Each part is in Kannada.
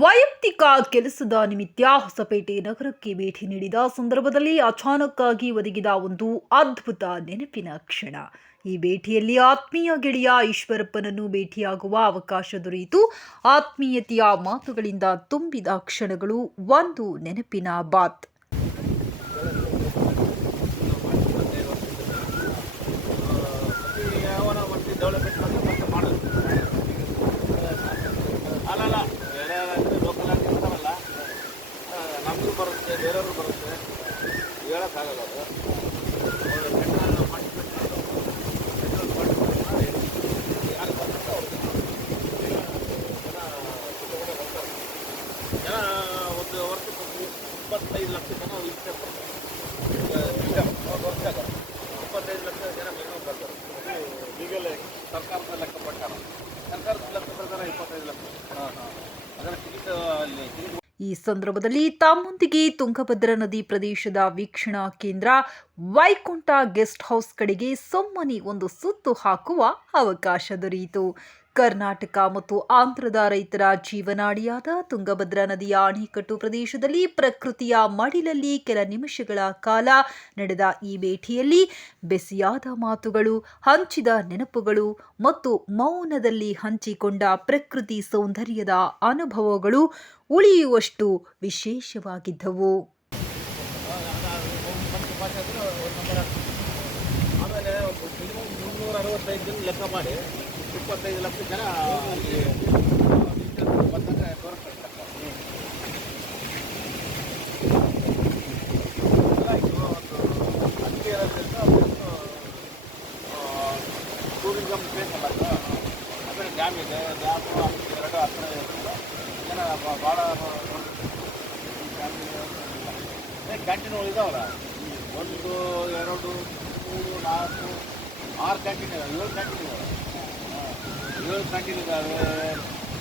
ವೈಯಕ್ತಿಕ ಕೆಲಸದ ನಿಮಿತ್ತ ಹೊಸಪೇಟೆ ನಗರಕ್ಕೆ ಭೇಟಿ ನೀಡಿದ ಸಂದರ್ಭದಲ್ಲಿ ಅಚಾನಕ್ಕಾಗಿ ಒದಗಿದ ಒಂದು ಅದ್ಭುತ ನೆನಪಿನ ಕ್ಷಣ. ಈ ಭೇಟಿಯಲ್ಲಿ ಆತ್ಮೀಯ ಗೆಳೆಯ ಈಶ್ವರಪ್ಪನನ್ನು ಭೇಟಿಯಾಗುವ ಅವಕಾಶ ದೊರೆಯಿತು. ಆತ್ಮೀಯತೆಯ ಮಾತುಗಳಿಂದ ತುಂಬಿದ ಕ್ಷಣಗಳು ಒಂದು ನೆನಪಿನ ಬಾತ್. ಹೇಳೋಕ್ಕಾಗಲ್ಲ ಅದು ಅವ್ರು ಲೆಕ್ಕ ಮಾಡಿಸ್ಬೇಕು. ಪೆಟ್ರೋಲ್ ಮಾಡಿಸ್ಬೇಕು ಮಾಡಿ ಯಾರು ಬರ್ತಾರೋ ಅವ್ರಿಗೆ ಜನ ಸಿಕ್ಕಾಪಟ್ಟೆ ಬರ್ತಾರೆ. ಜನ ಒಂದು ವರ್ಷಕ್ಕೆ ಒಂದು ಇಪ್ಪತ್ತೈದು ಲಕ್ಷ ಜನ ಇಷ್ಟೇ ಬರ್ತಾರೆ ಈಗ ಒಂದು ವರ್ಷದಾಗ ಇಪ್ಪತ್ತೈದು ಲಕ್ಷ ಜನ ಮಿನಿಮಮ್ ಬರ್ತಾರೆ ಈಗಲೇ ಸರ್ಕಾರದ ಲೆಕ್ಕ ಪ್ರಕಾರ ಸರ್ಕಾರದ ಲೆಕ್ಕ ಪ್ರಕಾರ ಇಪ್ಪತ್ತೈದು ಲಕ್ಷ ಹಾಂ ಹಾಂ ಅದರ ಟಿಕೆಟ್ ಅಲ್ಲಿ ಟಿಕೆಟ್ ಈ ಸಂದರ್ಭದಲ್ಲಿ ತಮ್ಮೊಂದಿಗೆ ತುಂಗಭದ್ರಾ ನದಿ ಪ್ರದೇಶದ ವೀಕ್ಷಣಾ ಕೇಂದ್ರ ವೈಕುಂಠ ಗೆಸ್ಟ್ ಹೌಸ್ ಕಡೆಗೆ ಸೊಮ್ಮನಿ ಒಂದು ಸುತ್ತು ಹಾಕುವ ಅವಕಾಶ ದೊರೆಯಿತು. ಕರ್ನಾಟಕ ಮತ್ತು ಆಂಧ್ರದ ರೈತರ ಜೀವನಾಡಿಯಾದ ತುಂಗಭದ್ರಾ ನದಿಯ ಅಣೆಕಟ್ಟು ಪ್ರದೇಶದಲ್ಲಿ ಪ್ರಕೃತಿಯ ಮಡಿಲಲ್ಲಿ ಕೆಲ ನಿಮಿಷಗಳ ಕಾಲ ನಡೆದ ಈ ಭೇಟಿಯಲ್ಲಿ ಬೆಸಿಯಾದ ಮಾತುಗಳು, ಹಂಚಿದ ನೆನಪುಗಳು ಮತ್ತು ಮೌನದಲ್ಲಿ ಹಂಚಿಕೊಂಡ ಪ್ರಕೃತಿ ಸೌಂದರ್ಯದ ಅನುಭವಗಳು ಉಳಿಯುವಷ್ಟು ವಿಶೇಷವಾಗಿದ್ದವು ಮಂತ್ರಿ ಭಾಷೆ ಅಂದರೆ ಒಂದು ನಂಬರ್ ಆಗ್ತದೆ ಆಮೇಲೆ ಒಂದು ಮಿನಿಮಮ್ ಮುನ್ನೂರ ಅರವತ್ತೈದು ಜನ ಲೆಕ್ಕ ಮಾಡಿ ಇಪ್ಪತ್ತೈದು ಲಕ್ಷ ಜನ ಬಂದಾಗ ತೋರಿಸ್ತಾರೆ. ಅಡಿಕೆ ಇರೋದ್ರಿಂದ ಟೂರಿಸಮ್ ಪ್ಲೇಸ್ ಅಲ್ಲ ಆಮೇಲೆ ಡ್ಯಾಮ್ ಇದೆ ಡ್ಯಾಮು ಎರಡು ಹತ್ರ ಇರೋದ್ರಿಂದ ಜನ ಭಾಳ ಕ್ಯಾಂಟೀನ್ಗಳು ಇದಾವಲ್ಲ. ಒಂದು, ಎರಡು, ಮೂರು, ನಾಲ್ಕು ಆರು ಕ್ಯಾಂಟೀನ್ ಇದಾವೆ, ಏಳು ಕ್ಯಾಂಟೀನ್ ಏಳು ಕ್ಯಾಂಟೀನ್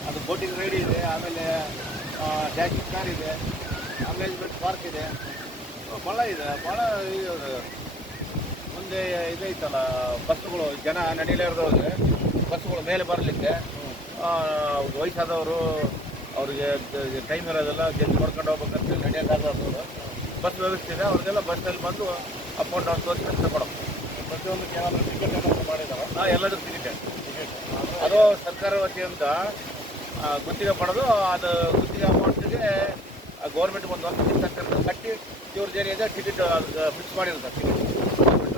ಅದು ಬೋಟಿಂಗ್ ರೈಡ್ ಇದೆ, ಆಮೇಲೆ ಡ್ಯಾಶಿಂಗ್ ಕಾರ್ ಇದೆ ಅಮ್ಯೂಸ್ಮೆಂಟ್ ಪಾರ್ಕ್ ಇದೆ. ಭಾಳ ಇದೆ ಭಾಳ ಇದು ಮುಂದೆ ಇದೈತಲ್ಲ, ಬಸ್ಸುಗಳು, ಜನ ನಡೀಲಾರ್ದವ್ರಿಗೆ ಬಸ್ಸುಗಳು ಮೇಲೆ ಬರಲಿಕ್ಕೆ ವಯಸ್ಸಾದವರು, ಅವ್ರಿಗೆ ಟೈಮ್ ಇರೋದೆಲ್ಲ ಜಲ್ದಿ ಮಾಡ್ಕೊಂಡು ಹೋಗ್ಬೇಕಂತ ನಡೆಯೋಕ್ಕಾಗದವರು ಬಸ್ ವ್ಯವಸ್ಥೆ ಇದೆ, ಅವ್ರಿಗೆಲ್ಲ ಬಸ್ಸಲ್ಲಿ ಬಂದು ಅಪ್ ಆ್ಯಂಡ್ ಡೌನ್ ತೋರಿಸ್ಕೊಂಡು ತಗೊಳ್ಳೋ ಪ್ರತಿಯೊಂದಕ್ಕೆ ಏನಾದರೂ ಟಿಕೆಟ್ ಏನಾದರೂ ಮಾಡಿದ್ದಾರೆ. ಹಾಂ ಎಲ್ಲದೂ ಟಿಕೆಟ್ ಅದು ಸರ್ಕಾರ ವತಿಯಿಂದ ಗುತ್ತಿಗೆ ಪಡೆದು ಅದು ಗುತ್ತಿಗೆ ಅಮೌಂಟಿಗೆ ಗೌರ್ಮೆಂಟ್ ಒಂದು ವರ್ಷ ಇರ್ತಕ್ಕಂಥ ಕಟ್ಟಿ ಇವ್ರ ಏನಿದೆ ಟಿಕೆಟ್ ಫಿಕ್ಸ್ ಮಾಡಿರ್ತಾರೆ ಟಿಕೆಟ್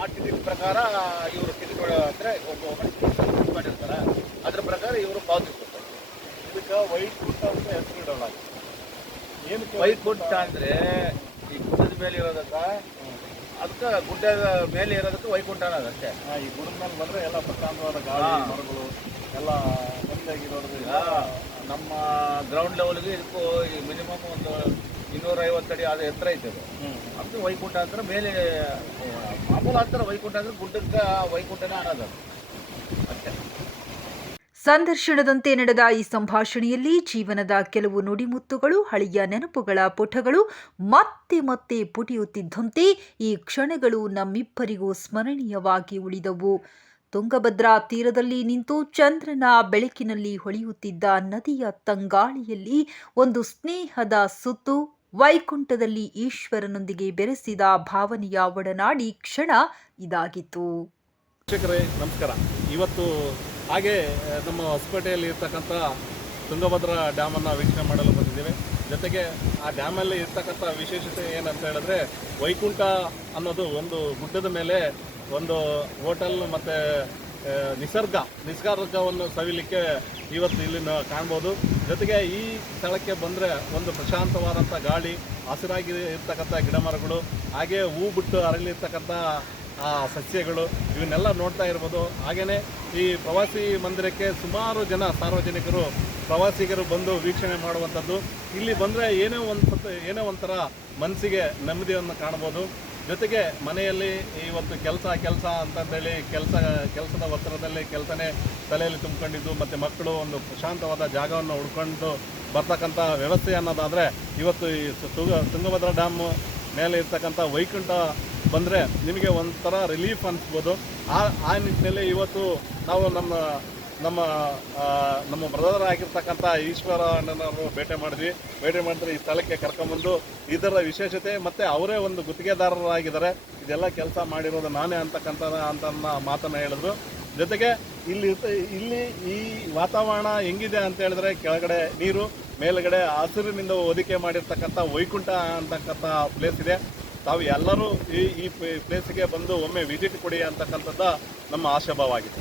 ಆ ಟಿಕೆಟ್ ಪ್ರಕಾರ ಇವರು ಟಿಕೆಟ್ ಅಂದರೆ ಫಿಕ್ಸ್ ಮಾಡಿರ್ತಾರೆ. ಅದ್ರ ಪ್ರಕಾರ ಇವರು ಪಾವತಿಸ್ತಾರೆ ಇದಕ್ಕೆ ವೈಕುಂಠ ಅಂತ ಹೆಸರಿಡಲ್ಲ ಏನು ವೈಕುಂಠ ಅಂದರೆ ಈ ಗುಡ್ಡದ ಮೇಲೆ ಇರೋದಕ್ಕ ಅದಕ್ಕೆ ಗುಡ್ಡ ಮೇಲೆ ಇರೋದಕ್ಕೆ ವೈಕುಂಠ ಅನ್ನೋದು ಅಷ್ಟೇ. ಈ ಗುಡ್ಡ ಮೇಲೆ ಬಂದ್ರೆ ಎಲ್ಲ ಪ್ರಶಾಂತವಾದ ಗಾಳಿ ಮರಗಳು ಎಲ್ಲ ನೆಮ್ಮದಿಯಾಗಿರೋದ್ರಿಂದ ಈಗ ನಮ್ಮ ಗ್ರೌಂಡ್ ಲೆವೆಲ್ಗೆ ಇದಕ್ಕೂ ಮಿನಿಮಮ್ ಒಂದು ಇನ್ನೂರೈವತ್ತು ಅಡಿ ಅದು ಎತ್ತರ ಐತೆ ಅದು. ಅದು ವೈಕುಂಠ ಅಂದ್ರೆ ಮೇಲೆ ಮಾಮೂಲು ಅಂತಾರೆ ವೈಕುಂಠ ಅಂದ್ರೆ ಗುಡ್ಡಕ್ಕೆ ವೈಕುಂಠನೇ ಅನ್ನೋದು ಅದು. ಅಷ್ಟೇ. ಸಂದರ್ಶನದಂತೆ ನಡೆದ ಈ ಸಂಭಾಷಣೆಯಲ್ಲಿ ಜೀವನದ ಕೆಲವು ನುಡಿಮುತ್ತುಗಳು, ಹಳೆಯ ನೆನಪುಗಳ ಪುಟಗಳು ಮತ್ತೆ ಮತ್ತೆ ಪುಟಿಯುತ್ತಿದ್ದಂತೆ ಈ ಕ್ಷಣಗಳು ನಮ್ಮಿಬ್ಬರಿಗೂ ಸ್ಮರಣೀಯವಾಗಿ ಉಳಿದವು. ತುಂಗಭದ್ರಾ ತೀರದಲ್ಲಿ ನಿಂತು ಚಂದ್ರನ ಬೆಳಕಿನಲ್ಲಿ ಹೊಳೆಯುತ್ತಿದ್ದ ನದಿಯ ತಂಗಾಳಿಯಲ್ಲಿ ಒಂದು ಸ್ನೇಹದ ಸುತ್ತು ವೈಕುಂಠದಲ್ಲಿ ಈಶ್ವರನೊಂದಿಗೆ ಬೆರೆಸಿದ ಭಾವನೆಯ ಒಡನಾಡಿ ಕ್ಷಣ ಇದಾಗಿತ್ತು. ನಮಸ್ಕಾರ. ಇವತ್ತು ಹಾಗೆ ನಮ್ಮ ಹೊಸಪೇಟೆಯಲ್ಲಿ ಇರ್ತಕ್ಕಂಥ ತುಂಗಭದ್ರಾ ಡ್ಯಾಮನ್ನು ವೀಕ್ಷಣೆ ಮಾಡಲು ಬಂದಿದ್ದೇವೆ. ಜೊತೆಗೆ ಆ ಡ್ಯಾಮಲ್ಲಿ ಇರ್ತಕ್ಕಂಥ ವಿಶೇಷತೆ ಏನಂತ ಹೇಳಿದ್ರೆ, ವೈಕುಂಠ ಅನ್ನೋದು ಒಂದು ಗುಡ್ಡದ ಮೇಲೆ ಒಂದು ಹೋಟೆಲ್ ಮತ್ತು ನಿಸರ್ಗ, ನಿಸರ್ಗವನ್ನು ಸವಿಲಿಕ್ಕೆ ಇವತ್ತು ಇಲ್ಲಿ ನಾವು ಕಾಣ್ಬೋದು. ಜೊತೆಗೆ ಈ ಸ್ಥಳಕ್ಕೆ ಬಂದರೆ ಒಂದು ಪ್ರಶಾಂತವಾದಂಥ ಗಾಳಿ, ಹಸಿರಾಗಿ ಇರ್ತಕ್ಕಂಥ ಗಿಡಮರಗಳು, ಹಾಗೆ ಹೂ ಬಿಟ್ಟು ಅರಳಿರ್ತಕ್ಕಂಥ ಆ ಸಸ್ಯಗಳು ಇವನ್ನೆಲ್ಲ ನೋಡ್ತಾ ಇರ್ಬೋದು. ಹಾಗೆಯೇ ಈ ಪ್ರವಾಸಿ ಮಂದಿರಕ್ಕೆ ಸುಮಾರು ಜನ ಸಾರ್ವಜನಿಕರು, ಪ್ರವಾಸಿಗರು ಬಂದು ವೀಕ್ಷಣೆ ಮಾಡುವಂಥದ್ದು. ಇಲ್ಲಿ ಬಂದರೆ ಏನೇ ಒಂದು ಏನೋ ಒಂಥರ ಮನಸ್ಸಿಗೆ ನೆಮ್ಮದಿಯನ್ನು ಕಾಣ್ಬೋದು. ಜೊತೆಗೆ ಮನೆಯಲ್ಲಿ ಇವತ್ತು ಕೆಲಸ ಕೆಲಸ ಅಂತಂದೇಳಿ ಕೆಲಸ, ಕೆಲಸದ ಒತ್ತಡದಲ್ಲಿ ಕೆಲಸನೇ ತಲೆಯಲ್ಲಿ ತುಂಬಿಕೊಂಡಿದ್ದು, ಮತ್ತು ಮಕ್ಕಳು ಒಂದು ಪ್ರಶಾಂತವಾದ ಜಾಗವನ್ನು ಹುಡ್ಕೊಂಡು ಬರ್ತಕ್ಕಂಥ ವ್ಯವಸ್ಥೆ ಅನ್ನೋದಾದರೆ ಇವತ್ತು ಈ ತುಂಗಭದ್ರಾ ಡ್ಯಾಮ್ ಮೇಲೆ ಇರ್ತಕ್ಕಂಥ ವೈಕುಂಠ ಬಂದರೆ ನಿಮಗೆ ಒಂಥರ ರಿಲೀಫ್ ಅನಿಸ್ಬೋದು. ಆ ಆ ನಿಟ್ಟಿನಲ್ಲಿ ಇವತ್ತು ನಾವು ನಮ್ಮ ನಮ್ಮ ನಮ್ಮ ಬ್ರದರ್ ಆಗಿರ್ತಕ್ಕಂಥ ಈಶ್ವರ ಅಣ್ಣನವರು ಭೇಟಿ ಮಾಡಿದ್ವಿ. ಭೇಟಿ ಮಾಡಿದ್ರೆ ಈ ಸ್ಥಳಕ್ಕೆ ಕರ್ಕೊಂಬಂದು ಇದರ ವಿಶೇಷತೆ ಮತ್ತು ಅವರೇ ಒಂದು ಗುತ್ತಿಗೆದಾರರಾಗಿದ್ದಾರೆ. ಇದೆಲ್ಲ ಕೆಲಸ ಮಾಡಿರೋದು ನಾನೇ ಅಂತಕ್ಕಂಥ ಅಂತ ಮಾತನ್ನು ಹೇಳಿದ್ರು. ಜೊತೆಗೆ ಇಲ್ಲಿ ಇಲ್ಲಿ ಈ ವಾತಾವರಣ ಹೆಂಗಿದೆ ಅಂತ ಹೇಳಿದ್ರೆ ಕೆಳಗಡೆ ನೀರು, ಮೇಲುಗಡೆ ಹಸಿರಿನಿಂದ ಹೊದಿಕೆ ಮಾಡಿರ್ತಕ್ಕಂಥ ವೈಕುಂಠ ಅಂತಕ್ಕಂಥ ಪ್ಲೇಸ್ ಇದೆ. ತಾವು ಎಲ್ಲರೂ ಈ ಈ ಪ್ಲೇಸ್ಗೆ ಬಂದು ಒಮ್ಮೆ ವಿಸಿಟ್ ಕೊಡಿ ಅಂತಕ್ಕಂಥದ್ದು ನಮ್ಮ ಆಶಾಭಾವ ಆಗಿದೆ.